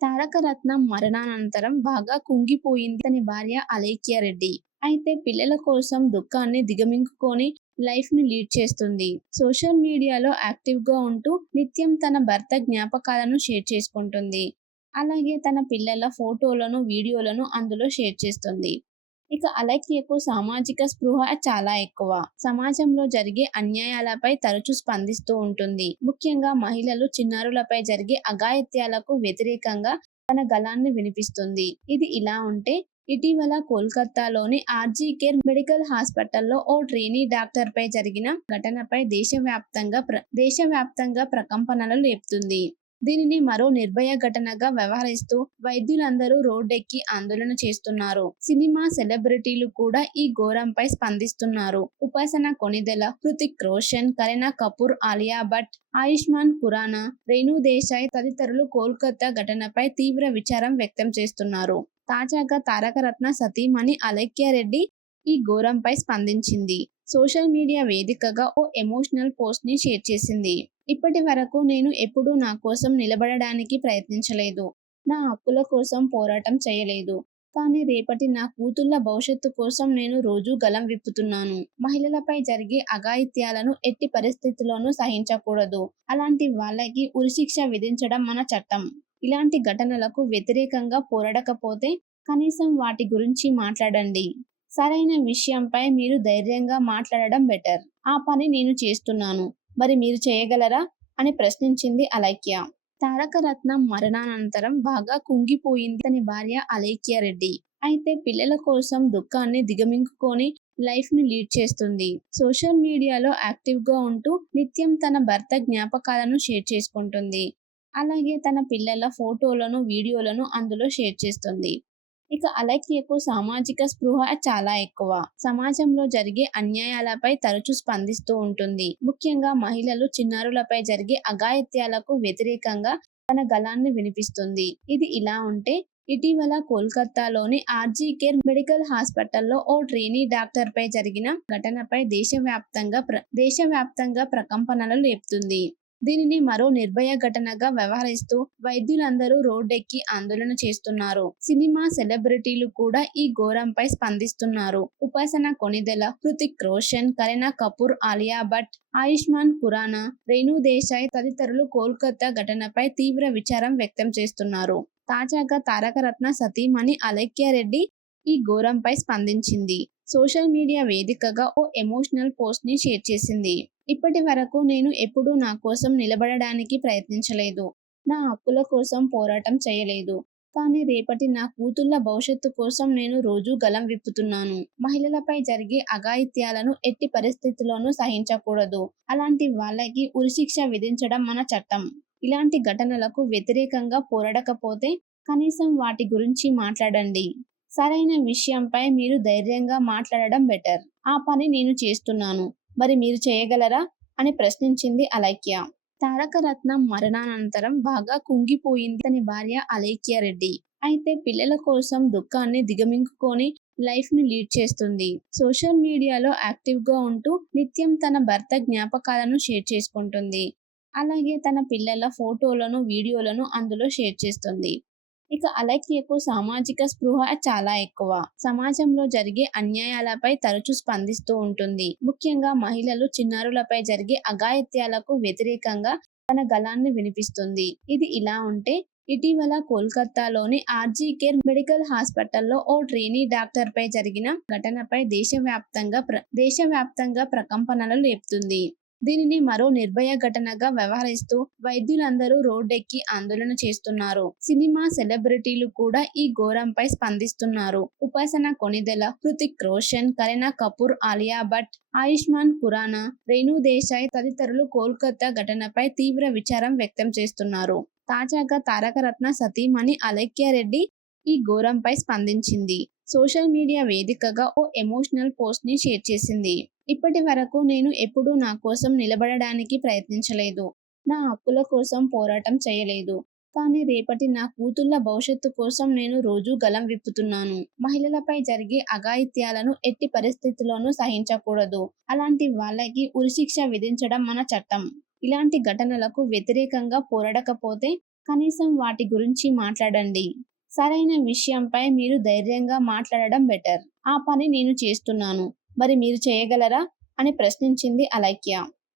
తారకరత్నం మరణానంతరం బాగా కుంగిపోయింది అతని భార్య అలైక్య రెడ్డి. అయితే పిల్లల కోసం దుఃఖాన్ని దిగమింగుకొని లైఫ్ని లీడ్ చేస్తుంది. సోషల్ మీడియాలో యాక్టివ్గా ఉంటూ నిత్యం తన భర్త జ్ఞాపకాలను షేర్ చేసుకుంటుంది. అలాగే తన పిల్లల ఫోటోలను వీడియోలను అందులో షేర్ చేస్తుంది. ఇక అలక్యకు సామాజిక స్పృహ చాలా ఎక్కువ. సమాజంలో జరిగే అన్యాయాలపై తరచూ స్పందిస్తూ ఉంటుంది. ముఖ్యంగా మహిళలు చిన్నారులపై జరిగే అఘాయిత్యాలకు వ్యతిరేకంగా తన గలాన్ని వినిపిస్తుంది. ఇది ఇలా ఉంటే ఇటీవల కోల్కతాలోని ఆర్జీ కేర్ మెడికల్ హాస్పిటల్లో ఓ ట్రైనీ డాక్టర్ పై జరిగిన ఘటనపై దేశవ్యాప్తంగా ప్ర దేశవ్యాప్తంగా ప్రకంపనలు లేపుతుంది. దీనిని మరో నిర్భయ ఘటనగా వ్యవహరిస్తూ వైద్యులందరూ రోడ్డెక్కి ఆందోళన చేస్తున్నారు. సినిమా సెలబ్రిటీలు కూడా ఈ ఘోరంపై స్పందిస్తున్నారు. ఉపాసన కొనిదెల హృతిక్ రోషన్ కరీనా కపూర్ ఆలియా భట్ ఆయుష్మాన్ ఖురానా రేణు దేశాయ్ తదితరులు కోల్కతా ఘటనపై తీవ్ర విచారం వ్యక్తం చేస్తున్నారు. తాజాగా తారకరత్న సతీమణి అలక్య రెడ్డి ఈ ఘోరంపై స్పందించింది. సోషల్ మీడియా వేదికగా ఓ ఎమోషనల్ పోస్ట్ని షేర్ చేసింది. ఇప్పటి వరకు నేను ఎప్పుడూ నా కోసం నిలబడడానికి ప్రయత్నించలేదు. నా హక్కుల కోసం పోరాటం చేయలేదు. కానీ రేపటి నా కూతుళ్ళ భవిష్యత్తు కోసం నేను రోజు గలం విప్పుతున్నాను. మహిళలపై జరిగే అఘాయిత్యాలను ఎట్టి పరిస్థితుల్లోనూ సహించకూడదు. అలాంటి వాళ్ళకి ఉరిశిక్ష విధించడం మన చట్టం. ఇలాంటి ఘటనలకు వ్యతిరేకంగా పోరాడకపోతే కనీసం వాటి గురించి మాట్లాడండి. సరైన విషయంపై మీరు ధైర్యంగా మాట్లాడడం బెటర్. ఆ పని నేను చేస్తున్నాను. మరి మీరు చేయగలరా? అని ప్రశ్నించింది అలైక్య. తారకరత్నం మరణానంతరం బాగా కుంగిపోయింది తన భార్య అలైక్య రెడ్డి అయితే పిల్లల కోసం దుఃఖాన్ని దిగమింగుకొని లైఫ్ని లీడ్ చేస్తుంది. సోషల్ మీడియాలో యాక్టివ్గా ఉంటూ నిత్యం తన భర్త జ్ఞాపకాలను షేర్ చేసుకుంటుంది. అలాగే తన పిల్లల ఫోటోలను వీడియోలను అందులో షేర్ చేస్తుంది. ఇక అలక్యకు సామాజిక స్పృహ చాలా ఎక్కువ. సమాజంలో జరిగే అన్యాయాలపై తరచూ స్పందిస్తూ ఉంటుంది. ముఖ్యంగా మహిళలు చిన్నారులపై జరిగే అఘాయిత్యాలకు వ్యతిరేకంగా తన గలాన్ని వినిపిస్తుంది. ఇది ఇలా ఉంటే ఇటీవల కోల్కతాలోని ఆర్జీ కేర్ మెడికల్ హాస్పిటల్లో ఓ ట్రైనీ డాక్టర్ పై జరిగిన ఘటనపై దేశవ్యాప్తంగా ప్ర దేశవ్యాప్తంగా ప్రకంపనలు లేపుతుంది. దీనిని మరో నిర్భయ ఘటనగా వ్యవహరిస్తూ వైద్యులందరూ రోడ్డెక్కి ఆందోళన చేస్తున్నారు. సినిమా సెలబ్రిటీలు కూడా ఈ ఘోరంపై స్పందిస్తున్నారు. ఉపాసన కొనిదెల హృతిక్ రోషన్ కరీనా కపూర్ ఆలియా భట్ ఆయుష్మాన్ ఖురానా రేణు దేశాయ్ తదితరులు కోల్కతా ఘటనపై తీవ్ర విచారం వ్యక్తం చేస్తున్నారు. తాజాగా తారకరత్న సతీమణి అలెక్య రెడ్డి ఈ ఘోరంపై స్పందించింది. సోషల్ మీడియా వేదికగా ఓ ఎమోషనల్ పోస్ట్ని షేర్ చేసింది. ఇప్పటి వరకు నేను ఎప్పుడూ నా కోసం నిలబడడానికి ప్రయత్నించలేదు. నా హక్కుల కోసం పోరాటం చేయలేదు. కానీ రేపటి నా కూతుళ్ళ భవిష్యత్తు కోసం నేను రోజు గలం విప్పుతున్నాను. మహిళలపై జరిగే అఘాయిత్యాలను ఎట్టి పరిస్థితుల్లోనూ సహించకూడదు. అలాంటి వాళ్ళకి ఉరిశిక్ష విధించడం మన చట్టం. ఇలాంటి ఘటనలకు వ్యతిరేకంగా పోరాడకపోతే కనీసం వాటి గురించి మాట్లాడండి. సరైన విషయంపై మీరు ధైర్యంగా మాట్లాడడం బెటర్. ఆ పని నేను చేస్తున్నాను. మరి మీరు చేయగలరా? అని ప్రశ్నించింది అలైక్య. తారకరత్నం మరణానంతరం బాగా కుంగిపోయింది తన భార్య అలైక్య రెడ్డి. అయితే పిల్లల కోసం దుఃఖాన్ని దిగమింగుకొని లైఫ్ని లీడ్ చేస్తుంది. సోషల్ మీడియాలో యాక్టివ్గా ఉంటూ నిత్యం తన భర్త జ్ఞాపకాలను షేర్ చేసుకుంటుంది. అలాగే తన పిల్లల ఫోటోలను వీడియోలను అందులో షేర్ చేస్తుంది. ఇక అలక్యకు సామాజిక స్పృహ చాలా ఎక్కువ. సమాజంలో జరిగే అన్యాయాలపై తరచూ స్పందిస్తూ ఉంటుంది. ముఖ్యంగా మహిళలు చిన్నారులపై జరిగే అఘాయిత్యాలకు వ్యతిరేకంగా తన గలాన్ని వినిపిస్తుంది. ఇది ఇలా ఉంటే ఇటీవల కోల్కతాలోని ఆర్జీ కేర్ మెడికల్ హాస్పిటల్లో ఓ ట్రైనీ డాక్టర్ పై జరిగిన ఘటనపై దేశవ్యాప్తంగా ప్ర దేశవ్యాప్తంగా ప్రకంపనలు లేపుతుంది. దీనిని మరో నిర్భయ ఘటనగా వ్యవహరిస్తూ వైద్యులందరూ రోడ్డెక్కి ఆందోళన చేస్తున్నారు. సినిమా సెలబ్రిటీలు కూడా ఈ ఘోరంపై స్పందిస్తున్నారు. ఉపాసన కొనిదెల హృతిక్ రోషన్ కరీనా కపూర్ ఆలియా భట్ ఆయుష్మాన్ ఖురానా రేణు దేశాయ్ తదితరులు కోల్కతా ఘటనపై తీవ్ర విచారం వ్యక్తం చేస్తున్నారు. తాజాగా తారకరత్న సతీమణి అలక్య రెడ్డి ఈ ఘోరంపై స్పందించింది. సోషల్ మీడియా వేదికగా ఓ ఎమోషనల్ పోస్ట్ని షేర్ చేసింది. ఇప్పటి వరకు నేను ఎప్పుడూ నా కోసం నిలబడడానికి ప్రయత్నించలేదు. నా హక్కుల కోసం పోరాటం చేయలేదు. కానీ రేపటి నా కూతుళ్ళ భవిష్యత్తు కోసం నేను రోజు గలం విప్పుతున్నాను. మహిళలపై జరిగే అఘాయిత్యాలను ఎట్టి పరిస్థితుల్లోనూ సహించకూడదు. అలాంటి వాళ్ళకి ఉరిశిక్ష విధించడం మన చట్టం. ఇలాంటి ఘటనలకు వ్యతిరేకంగా పోరాడకపోతే కనీసం వాటి గురించి మాట్లాడండి. సరైన విషయంపై మీరు ధైర్యంగా మాట్లాడడం బెటర్. ఆ పని నేను చేస్తున్నాను. మరి మీరు చేయగలరా? అని ప్రశ్నించింది అలైక్య.